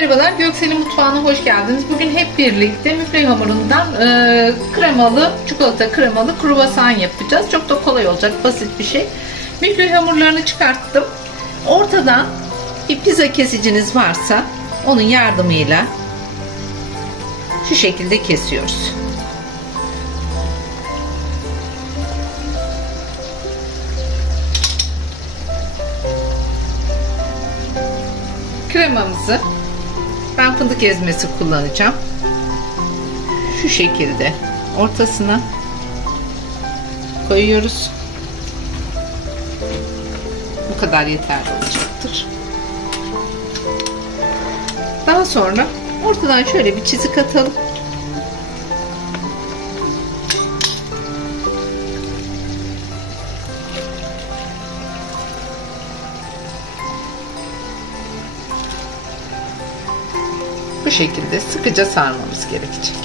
Merhabalar, Göksel'in mutfağına hoş geldiniz. Bugün hep birlikte müflü hamurundan kremalı, çikolata kremalı kruvasan yapacağız. Çok da kolay olacak, basit bir şey. Müflü hamurlarını çıkarttım. Ortadan bir pizza kesiciniz varsa onun yardımıyla şu şekilde kesiyoruz. Kremamızı ben fındık ezmesi kullanacağım. Şu şekilde ortasına koyuyoruz. Bu kadar yeterli olacaktır. Daha sonra ortadan şöyle bir çizik atalım. Bu şekilde sıkıca sarmamız gerekecek.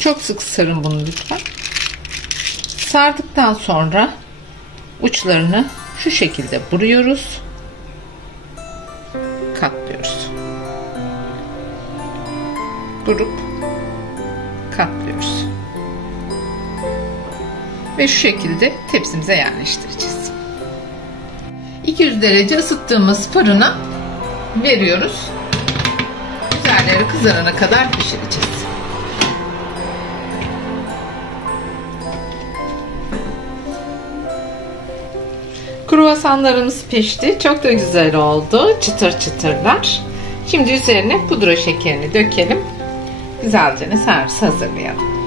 Çok sık sarın bunu lütfen. Sardıktan sonra uçlarını şu şekilde vuruyoruz. Katlıyoruz. Vurup katlıyoruz. Ve şu şekilde tepsimize yerleştireceğiz. 200 derece ısıttığımız fırına veriyoruz. Üzerleri kızarana kadar pişireceğiz. Kruvasanlarımız pişti. Çok da güzel oldu. Çıtır çıtırlar. Şimdi üzerine pudra şekerini dökelim. Güzelce servis hazırlayalım.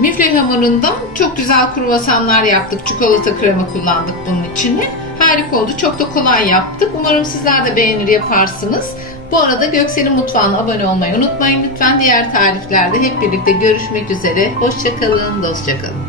Müflü hamurundan çok güzel kruvasanlar yaptık. Çikolata krema kullandık bunun içine. Harika oldu. Çok da kolay yaptık. Umarım sizler de beğenir yaparsınız. Bu arada Göksel'in mutfağına abone olmayı unutmayın. Lütfen diğer tariflerde hep birlikte görüşmek üzere. Hoşça kalın, dostça kalın.